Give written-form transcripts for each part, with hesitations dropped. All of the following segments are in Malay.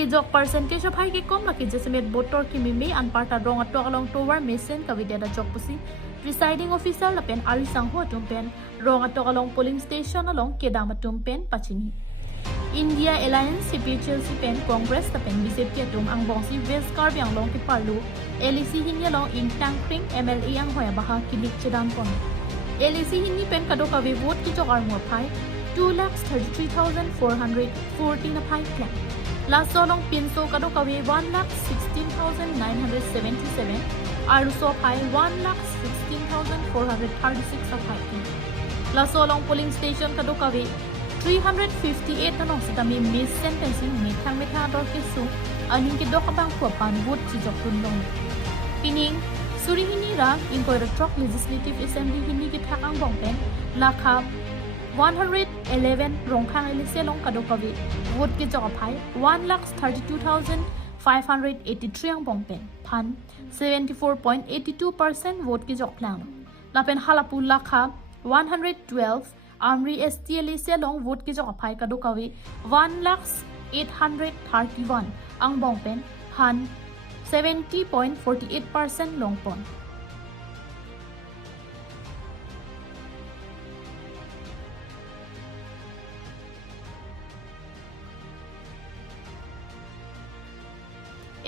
kejok percentage of high ke kom la ke jasemet botor ki mimi an parta rong atok along tower mesen ka vidya da jok pusi presiding officer la pen ari sang ho tum pen rong atok along polling station along kedam tum pen pachini India Alliance CPHLC pen Congress la pen BJP tum ang bongsi West Kar yang long ki parlu LAC hinya long in tangpring MLA ang hoya baha kilik chedan pon LAC hini pen kado ka we vote ki jok ar mo phai 2,33,414 aphai plan last long pinso kado ka we 1,16,977 aru so phai 1,16,436 aphai last long polling station kado ka we 358 tanong sa tami miss sentencing methang dor kisu aning ki dokabang puapan vote ci jok tunlong pining suri hini ra inkoy truck legislative assembly hini ki thakang bongpen lakha 111 Rongkhang eliselong kadokawi vote ki jok aphai 1,32,583 ang bongpen phan 74.82% vote ki jok plang lapen halapu lakha 112 Amri LAC eliselong vote ki jok aphai kadokawi 1,831 ang bongpen phan 70.48% longpon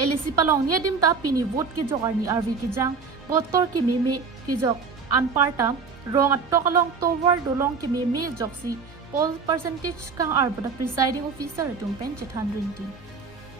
LAC palong niya dim ta pini vote ki jokar ni RV ki jang botor ki meme ki jok anparta rong atok along tower dolong ki meme joksi poll percentage kang arbada presiding officer tum pen chethan rinti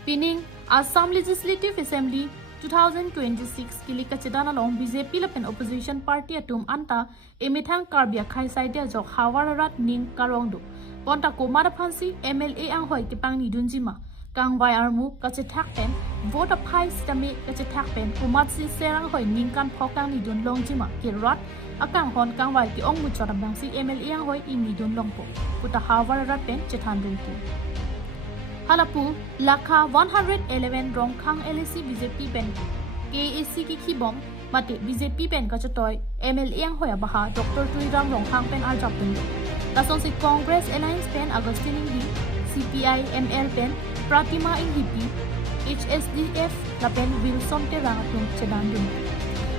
pining Assam Legislative Assembly 2026 kili kachedan along BJP lapen opposition party atum anta emithang karbia khai saide jok hawararat ning karongdu ponta komara phansi MLA ang hoi ki pangni dunjima kang vai armu kache thak pen vote of high stame kache thak pen umatsi serang hoi ningkan phokang ni dun longjima kirat akang hon kang vai ki ong muchara bangsi MLA ang hoi imi dun longpo puta hawararat pen chethan rinti halapu lakha 111 Rongkhang LAC BJP pen KAC ki khibom mate BJP pen ka chatoy MLA ang hoya baha Dr. Tuiram Rongkhang pen arjapin tasong si Congress Alliance pen Agustin Indi CPI ML pen Pratima Inhipi HSDF lapen Wilson Terangatung Chedandun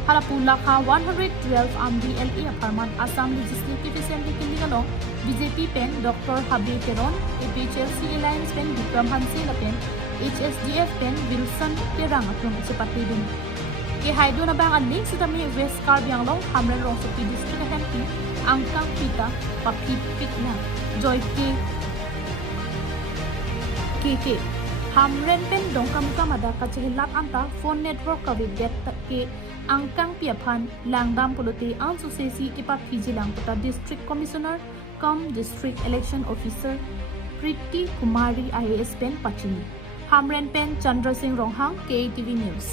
halapu lakha 112 Amri LAC aparman Assam Legislative Assembly kiligalong BJP pen Dr. Habib Teron APHLC Alliance pen Vikram Hansi lapen HSDF pen Wilson Terangatung Chepatidun ke haidu na bang aning sitami West Kar Bianglong Hamren Rongsopi District MP Angkang Pita Papit Pitna Joy KK Hamren pen dongkam kamada kachehilat anta phone network ka videt ke angkang piaphan langdam polote ansu sesi ke pa phijilang puta district commissioner cum district election officer Priti Kumari IAS pen pachini Hamren pen Chandra Singh Rongkhang KTV News